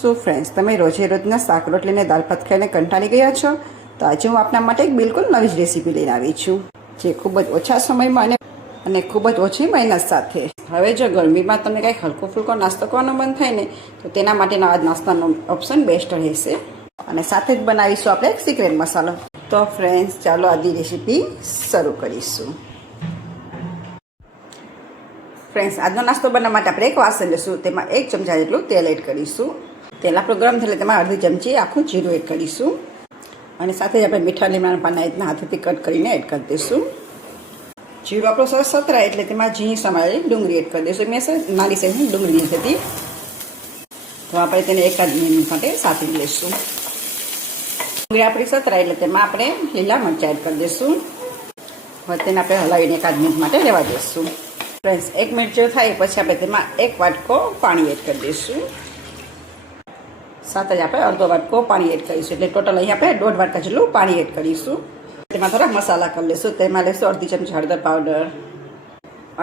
So friends, તમે રોજે રોજના શાક રોટલીને દાળ ભાત ખાઈને કંટાળી ગયા છો? તો આજે હું આપના માટે એક બિલકુલ નવી જ રેસીપી લઈને આવી છું, જે ખૂબ જ ઓછા સમયમાં અને ખૂબ જ ઓછી મહેનત સાથે. હવે જો ગરમીમાં તમને કંઈક હલકો ફૂલકો નાસ્તો કરવાનો મન થાય ને, તો તેના માટેનો આ નાસ્તાનો ઓપ્શન બેસ્ટ રહેશે. અને સાથે જ બનાવીશું આપણે એક સિક્રેટ મસાલો. તો ફ્રેન્ડ્સ, ચાલો આજની રેસીપી શરૂ કરીશું. ફ્રેન્ડ્સ, આજનો નાસ્તો બનાવવા માટે આપણે એક વાસણ લઈશું. તેમાં 1 ચમચા જેટલું તેલ એડ કરીશું. તેલ આપણું ગરમ થાય તેમાં અડધી ચમચી આખું જીરું એડ કરીશું. અને સાથે જ આપણે મીઠા લીમડાના પાના રીતના હાથેથી કટ કરીને એડ કરી દઈશું. જીરું આપણું સરસ સતરાય એટલે તેમાં ઝીણી સમારેલી ડુંગળી એડ કરી દઈશું. મેં નાની સાઈઝની ડુંગળી લીધી હતી, તો આપણે તેને એકાદ મિનિટ માટે સાતરી લઈશું. ડુંગળી આપણી સતરાય એટલે તેમાં આપણે લીલા મરચાં એડ કરી દઈશું. હવે તેને આપણે હલાવીને એકાદ મિનિટ માટે રહેવા દઈશું. ફ્રેન્ડ્સ, 1 મિનિટ જેવું થાય પછી આપણે તેમાં 1 વાટકો પાણી એડ કરી દઈશું. સાથે જ આપણે અડધો વાટકો પાણી એડ કરીશું, એટલે ટોટલ અહીં આપણે 1.5 વાટકા જેટલું પાણી એડ કરીશું. તેમાં થોડા મસાલા કરી લઈશું. તેમાં લઈશું અડધી ચમચી હળદર પાવડર,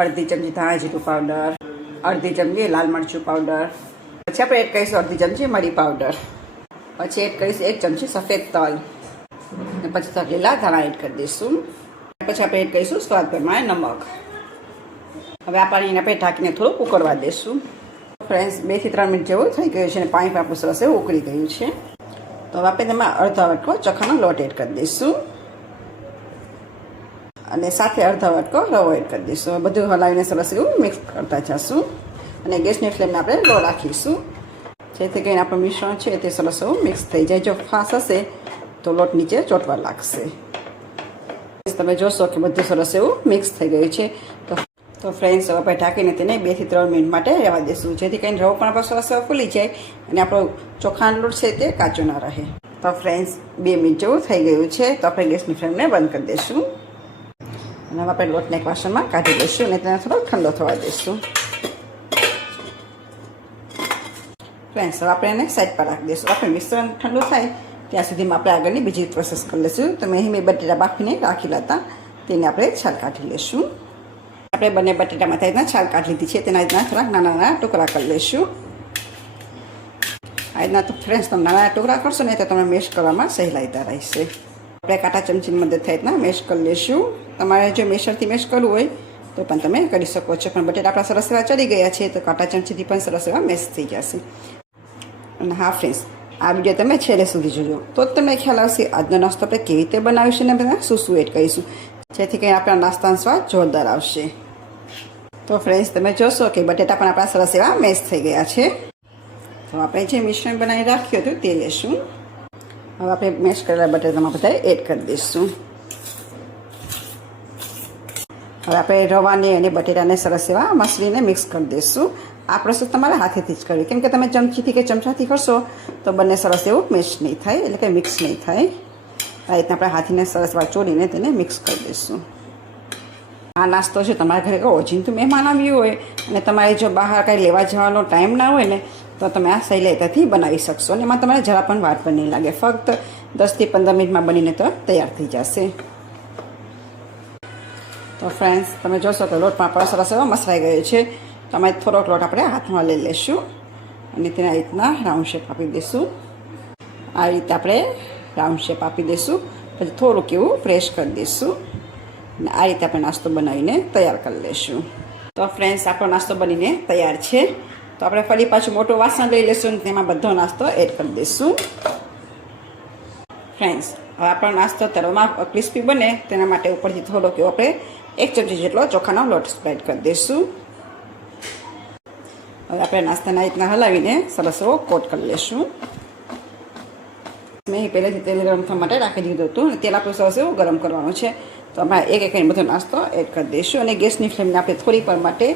અડધી ચમચી ધાણા જીરું પાવડર, અડધી ચમચી લાલ મરચું પાવડર, પછી આપણે એડ કરીશું અડધી ચમચી મરી પાવડર, પછી એડ કરીશું 1 ચમચી સફેદ તલ, અને પછી લીલા ધાણા એડ કરી દઈશું. પછી આપણે એડ કરીશું સ્વાદ પ્રમાણે નમક. હવે આ પાણીને આપણે ઢાંકીને થોડુંક ઉકળવા દઈશું. ફ્રેન્ડ્સ, 2 થી 3 મિનિટ જેવું થઈ ગયું છે અને પાણી પણ આપણું સરસ એવું ઉકળી ગયું છે. તો હવે આપણે તેમાં અડધા વાટકો ચોખાનો લોટ એડ કરી દઈશું અને સાથે અડધા વાટકો રવો એડ કરી દઈશું. બધું હલાવીને સરસ એવું મિક્સ કરતા જઈશું અને ગેસની ફ્લેમને આપણે લો રાખીશું, જેથી કરીને આપણું મિશ્રણ છે તે સરસ એવું મિક્સ થઈ જાય. જો ફાસ હશે તો લોટ નીચે ચોંટવા લાગશે. તમે જોશો કે બધું સરસ એવું મિક્સ થઈ ગયું છે. તો ફ્રેન્ડ્સ, હવે આપણે ઢાંકીને તેને 2 થી 3 મિનિટ માટે રહેવા દઈશું, જેથી કરીને રવો પણ આપણો સરસ ફૂલી જાય અને આપણો ચોખાનો લોટ છે તે કાચો ના રહે. તો ફ્રેન્ડ્સ, 2 મિનિટ જેવું થઈ ગયું છે, તો આપણે ગેસની ફ્લેમને બંધ કરી દઈશું અને હવે આપણે લોટને એક વાસણમાં કાઢી લઈશું અને તેને થોડો ઠંડો થવા દઈશું. ફ્રેન્ડ્સ, હવે આપણે એને સાઈડ પર રાખી દઈશું. આપણે મિશ્રણ ઠંડુ થાય ત્યાં સુધીમાં આપણે આગળની બીજી પ્રોસેસ કરી લઈશું. તો મેં અહીં બટેટા બાફીને રાખેલા હતા, તેને આપણે છાલ કાઢી લઈશું. આપણે બંને બટેટામાં રીતના છાલ કાઢી લીધી છે, તેના રીતના થોડાક નાના નાના ટુકડા કરી લઈશું. આ રીતના તો ફ્રેન્ડ્સ, તમે નાના ટુકડા કરશો ને તો તમને મેશ કરવામાં સહેલાઈતા રહેશે. આપણે કાંટા ચમચીની મદદથી રીતના મેશ કરી લઈશું. તમારે જો મેશરથી મેશ કરવું હોય તો પણ તમે કરી શકો છો, પણ બટેટા આપણા સરસ એવા ચડી ગયા છે તો કાંટા ચમચીથી પણ સરસ એવા મેશ થઈ જશે. અને હા ફ્રેન્ડ્સ, આ વિડીયો તમે છેલ્લે સુધી જોજો, તો જ તમને ખ્યાલ આવશે આજનો નાસ્તો આપણે કેવી રીતે બનાવીશું અને બધા શું એડ કરીશું, જેથી કરીને આપણા નાસ્તાનો સ્વાદ જોરદાર આવશે. તો ફ્રેન્ડ્સ, તમે જોશો કે બટેટા પણ આપણા સરસ એવા મેશ થઈ ગયા છે. તો આપણે જે મિશ્રણ બનાવી રાખ્યું હતું તે લઈશું. હવે આપણે મેશ કરેલા બટેટામાં બધા એડ કરી દઈશું. હવે આપણે રવાને અને બટેટાને સરસ એવા મસળીને મિક્સ કરી દઈશું. આ પ્રોસેસ તમારે હાથેથી જ કરવી, કેમ કે તમે ચમચીથી કે ચમચાથી કરશો તો બંને સરસ એવું મેશ નહીં થાય, એટલે કે મિક્સ નહીં થાય. આ રીતના આપણે હાથીને સરસ એવા ચોળીને તેને મિક્સ કરી દઈશું. આ નાસ્તો છે તમારા ઘરે ઓચિંતું મહેમાન આવ્યું હોય અને તમારે જો બહાર કાંઈ લેવા જવાનો ટાઈમ ના હોય ને, તો તમે આ સહેલાઈથી બનાવી શકશો અને એમાં તમારે જરા પણ વાર પણ નહીં લાગે. ફક્ત 10 થી 15 મિનિટમાં બનીને તો તૈયાર થઈ જશે. તો ફ્રેન્ડ્સ, તમે જોશો કે લોટ પણ આપણો સરસ એવો મસળાઈ ગયો છે. તમે થોડોક લોટ આપણે હાથમાં લઈ લઈશું અને તેના રીતના રાઉન્ડ શેપ આપી દઈશું. આ રીતે આપણે રાઉન્ડ શેપ આપી દઈશું, પછી થોડુંક એવું પ્રેસ કરી દઈશું અને આ રીતે આપણે નાસ્તો બનાવીને તૈયાર કરી લઈશું. તો ફ્રેન્ડ્સ, આપણો નાસ્તો બનીને તૈયાર છે. તો આપણે ફરી પાછું મોટું વાસણ લઈ લઈશું અને તેમાં બધો નાસ્તો એડ કરી દઈશું. ફ્રેન્ડ્સ, હવે આપણો નાસ્તો તળવામાં ક્રિસ્પી બને તેના માટે ઉપરથી થોડોક એવો આપણે 1 ચમચી જેટલો ચોખાનો લોટ સ્પ્રેડ કરી દઈશું. હવે આપણે નાસ્તાના રીતના હલાવીને સરસ એવો કોટ કરી લઈશું. મેં પહેલેથી તેલ ગરમ થવા માટે રાખી દીધું હતું અને તેલ આપણું સરસ એવું ગરમ કરવાનું છે. તો આપણે એક બધો નાસ્તો એડ કરી દઈશું અને ગેસની ફ્લેમને આપણે થોડી વાર માટે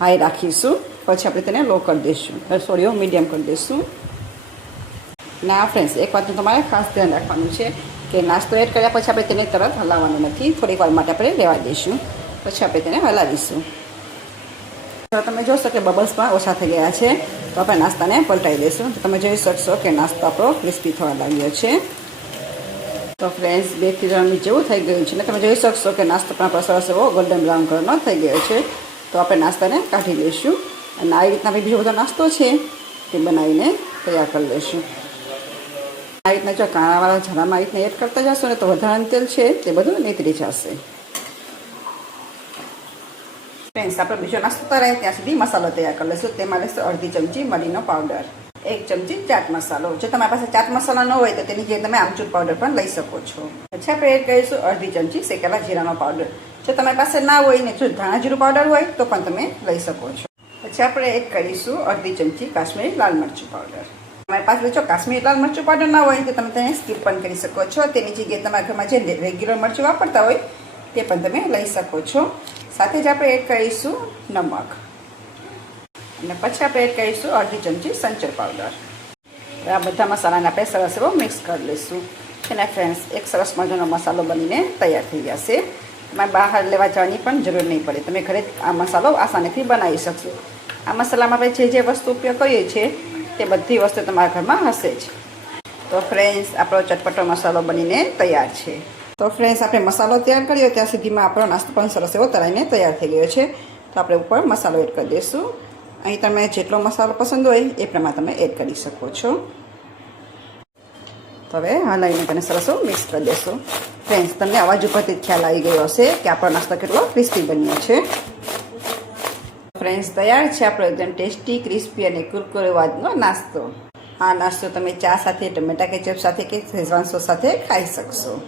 હાઈ રાખીશું, પછી આપણે તેને લો કરી દઈશું, સોરી મીડિયમ કરી દઈશું. ના ફ્રેન્ડ્સ, એક વાતનું તમારે ખાસ ધ્યાન રાખવાનું છે કે નાસ્તો એડ કર્યા પછી આપણે તેને તરત હલાવવાનું નથી, થોડીક વાર માટે આપણે રહેવા દઈશું, પછી આપણે તેને હલાવીશું. તો તમે જોશો કે બબલ્સ પણ ઓછા થઈ ગયા છે, તો આપણે નાસ્તાને પલટાવી દઈશું. તો તમે જોઈ શકશો કે નાસ્તો આપણો ક્રિસ્પી થવા લાગ્યો છે. તો ફ્રેન્ડ્સ, 2 થી 3 મિનિટ જેવું થઈ ગયું છે ને તમે જોઈ શકશો કે નાસ્તો પણ આપણો સરસ એવો ગોલ્ડન બ્રાઉન કલરનો થઈ ગયો છે. તો આપણે નાસ્તાને કાઢી લઈશું અને આ રીતના બીજો બધો નાસ્તો છે તે બનાવીને તૈયાર કરી લઈશું. આ રીતના જો કાણાવાળા જરામાં આ રીતના એડ કરતા જશો ને તો વધારાનું તેલ છે તે બધું નીતરી જશે. ફ્રેન્ડ્સ, આપણે બીજો નાસ્તો તરાય ત્યાં સુધી મસાલો તૈયાર કરી લઈશું. તેમાં લઈશું અડધી ચમચી મરીનો પાવડર, 1 ચમચી ચાટ મસાલો. જો તમારી પાસે ચાટ મસાલા ન હોય તો તેની જગ્યાએ તમે આમચૂર પાવડર પણ લઈ શકો છો. પછી આપણે એડ કરીશું અડધી ચમચી શેકેલા જીરાનો પાવડર. જો તમારી પાસે ના હોય ને જો ધાણા જીરું પાવડર હોય તો પણ તમે લઈ શકો છો. પછી આપણે એડ કરીશું અડધી ચમચી કાશ્મીરી લાલ મરચું પાવડર. તમારી પાસે જો કાશ્મીરી લાલ મરચું પાવડર ના હોય તો તમે તેને સ્કીપ પણ કરી શકો છો. તેની જગ્યાએ તમારા ઘરમાં જે રેગ્યુલર મરચું વાપરતા હોય તે પણ તમે લઈ શકો છો. સાથે જ આપણે એડ કરીશું નમક અને પછી આપણે એડ કરીશું અડધી ચમચી સંચર પાવડર. આ બધા મસાલાને આપણે સરસ એવો મિક્સ કરી લઈશું. અને ફ્રેન્ડ્સ, એક સરસ મજાનો મસાલો બનીને તૈયાર થઈ જશે. તમારે બહાર લેવા જવાની પણ જરૂર નહીં પડે. તમે ઘરે આ મસાલો આસાનીથી બનાવી શકશો. આ મસાલામાં આપણે જે વસ્તુ ઉપયોગ કરીએ છીએ તે બધી વસ્તુ તમારા ઘરમાં હશે જ. તો ફ્રેન્ડ્સ, આપણો ચટપટો મસાલો બનીને તૈયાર છે. તો ફ્રેન્ડ્સ, આપણે મસાલો તૈયાર કર્યો ત્યાં સુધીમાં આપણો નાસ્તો પણ સરસ એવો તળાઈને તૈયાર થઈ ગયો છે. તો આપણે ઉપર મસાલો એડ કરી દઈશું. અહીં તમે જેટલો મસાલો પસંદ હોય એ પ્રમાણે તમે એડ કરી શકો છો. તો હવે હલાવીને તેને સરસ મિક્સ કરી દઈશું. ફ્રેન્ડ્સ, તમને અવાજ ઉપરથી જ ખ્યાલ આવી ગયો હશે કે આપણો નાસ્તો કેટલો ક્રિસ્પી બન્યો છે. ફ્રેન્ડ્સ, તૈયાર છે આપણો એકદમ ટેસ્ટી, ક્રિસ્પી અને કુરકુરે વાતનો નાસ્તો. આ નાસ્તો તમે ચા સાથે, ટમેટા કેચપ સાથે કે શેઝવાન સોસ સાથે ખાઈ શકશો.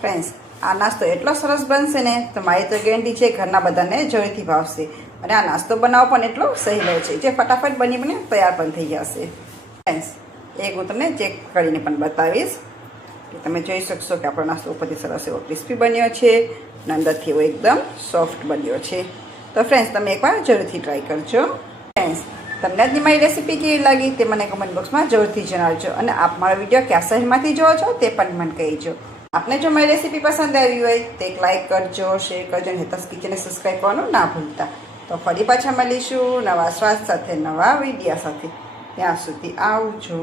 ફ્રેન્ડ્સ, આ નાસ્તો એટલો સરસ બનશે ને તો મારી તો ગેરંટી છે ઘરના બધાને જરૂરથી ભાવશે. અને આ નાસ્તો બનાવવો પણ એટલો સહેલો છે જે ફટાફટ બની તૈયાર પણ થઈ જશે. ફ્રેન્ડ્સ, એક હું તમને ચેક કરીને પણ બતાવીશ કે તમે જોઈ શકશો કે આપણો નાસ્તો ઉપરથી સરસ એવો ક્રિસ્પી બન્યો છે અને અંદરથી એવો એકદમ સોફ્ટ બન્યો છે. તો ફ્રેન્ડ્સ, તમે એકવાર જરૂરથી ટ્રાય કરજો. ફ્રેન્ડ્સ, તમને આજની મારી રેસીપી કેવી લાગી તે મને કમેન્ટ બોક્સમાં જરૂરથી જણાવજો. અને આપ મારો વિડીયો કયા શહેરમાંથી જોવો છો તે પણ મને કહીજો. આપને જો મારી રેસીપી પસંદ આવી હોય તો એક લાઇક કરજો, શેર કરજો અને હેતસ કિચનને સબસ્ક્રાઈબ કરવાનું ના ભૂલતા. તો ફરી પાછા મળીશું નવા સ્વાદ સાથે, નવા વિડીયા સાથે. ત્યાં સુધી આવજો.